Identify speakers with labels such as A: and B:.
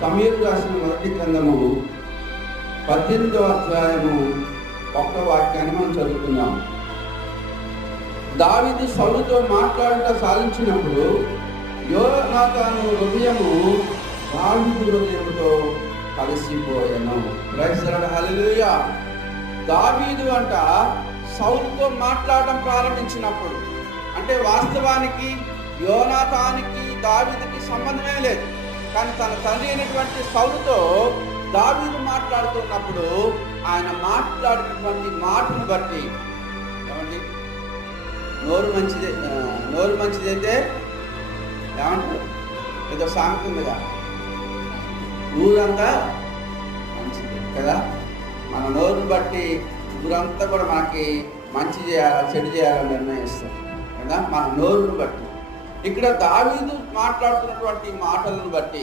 A: సమీర్ రాసిన మొదటి గ్రంథము పద్దెనిమిదవ అధ్యాయము ఒక్క వాక్యాన్ని మనం చదువుతున్నాం దావిది సౌలుతో మాట్లాడుట సాధించినప్పుడు యోనాతాను హృదయము దావిది హృదయంతో కలిసిపోయాను. హల్లెలూయా దావీదు అంట సౌలుతో మాట్లాడడం ప్రారంభించినప్పుడు అంటే వాస్తవానికి యోనాథానికి దావిదికి సంబంధమే కానీ తన తండ్రి అయినటువంటి సౌలుతో దావీదు మాట్లాడుతున్నప్పుడు ఆయన మాట్లాడినటువంటి మాటను బట్టి ఏమండి? నోరు మంచిదే నోరు మంచిదైతే ఏమంటారు? ఏదో సామెత ఉందిగా. ఊరంతా మంచిది కదా? మన నోరుని బట్టి ఊరంతా కూడా మనకి మంచి చేయాలా చెడు చేయాలని నిర్ణయిస్తాం కదా? మన నోరుని బట్టి. ఇక్కడ దావీదు మాట్లాడుతున్నటువంటి మాటలను బట్టి